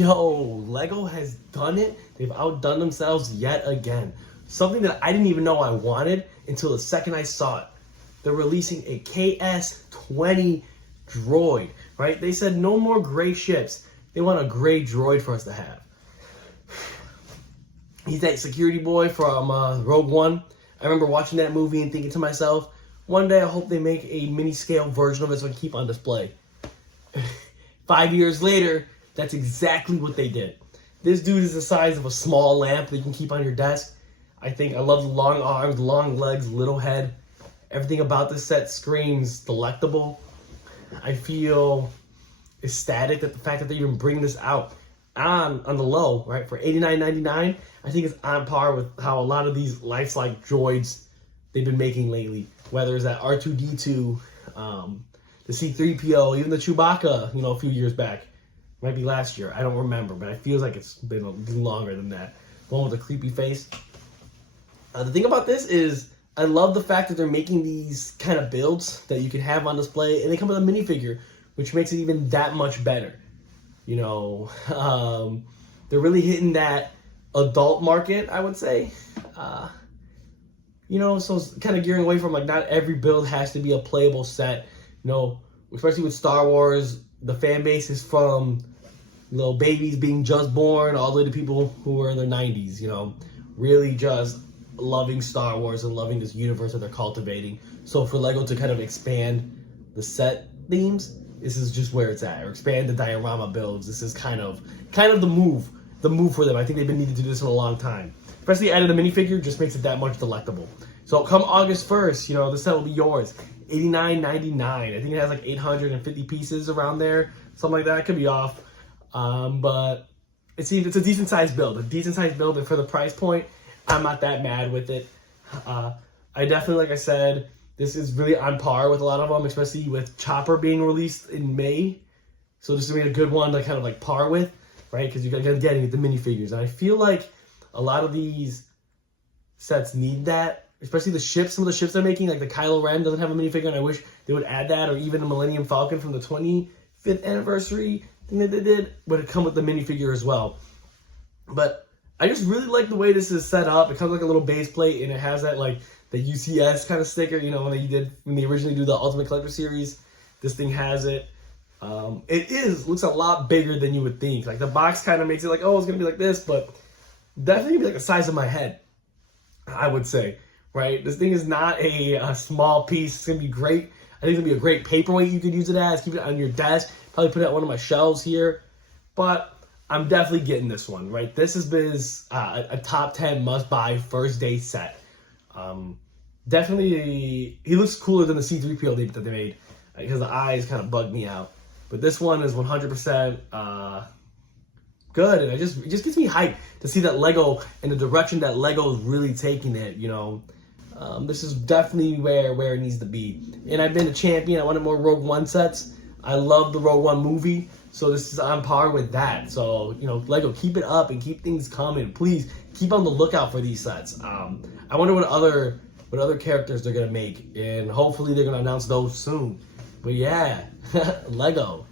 Yo, LEGO has done it. They've outdone themselves yet again. Something that I didn't even know I wanted until the second I saw it. They're releasing a KS-20 droid, right? They said no more gray ships. They want a gray droid for us to have. He's that security boy from Rogue One. I remember watching that movie and thinking to myself, one day I hope they make a mini-scale version of it so I can keep on display. 5 years later, that's exactly what they did. This dude is the size of a small lamp that you can keep on your desk. I love the long arms, long legs, little head. Everything about this set screams delectable. I feel ecstatic at the fact that they even bring this out on the low, right? For $89.99, I think it's on par with how a lot of these lifelike droids they've been making lately. Whether it's that R2-D2, the C-3PO, even the Chewbacca, a few years back. Might be last year, I don't remember, but it feels like it's been longer than that. The one with the creepy face. The thing about this is, I love the fact that they're making these kind of builds that you can have on display, and they come with a minifigure, which makes it even that much better. They're really hitting that adult market, I would say. So it's kind of gearing away from not every build has to be a playable set. Especially with Star Wars, the fan base is from little babies being just born all the way to people who are in their 90s, really just loving Star Wars and loving this universe that they're cultivating. So for LEGO to kind of expand the set themes, this is just where it's at. Or expand the diorama builds. This is kind of the move for them. I think they've been needing to do this in a long time. Especially adding a minifigure just makes it that much delectable. So come August 1st, this set will be yours. $89.99. I think it has 850 pieces around there, something like that. I could be off, but it's a decent sized build. And for the price point, I'm not that mad with it. I definitely, like I said, this is really on par with a lot of them, especially with Chopper being released in May. So this is gonna be a good one to kind of par with, right? Because you're getting the minifigures, and I feel like a lot of these sets need that. Especially the ships, some of the ships they're making, like the Kylo Ren doesn't have a minifigure, and I wish they would add that, or even the Millennium Falcon from the 25th anniversary thing that they did would come with the minifigure as well. But I just really like the way this is set up. It comes like a little base plate, and it has that the UCS kind of sticker, when they originally do the Ultimate Collector Series. This thing has it. Looks a lot bigger than you would think. The box kind of makes it oh, it's gonna be like this, but definitely gonna be the size of my head, I would say. Right, this thing is not a small piece. It's gonna be great. I think it's gonna be a great paperweight you could use it as. Keep it on your desk. Probably put it on one of my shelves here. But I'm definitely getting this one. Right, this has been a top 10 must-buy first day set. Definitely, he looks cooler than the C-3PO that they made because the eyes kind of bugged me out. But this one is 100% good, and it just gets me hyped to see that LEGO and the direction that LEGO is really taking it. This is definitely where it needs to be. And I've been a champion. I wanted more Rogue One sets. I love the Rogue One movie, so this is on par with that. So LEGO, keep it up and keep things coming. Please keep on the lookout for these sets. I wonder what other characters they're gonna make, and hopefully they're gonna announce those soon. But yeah, LEGO.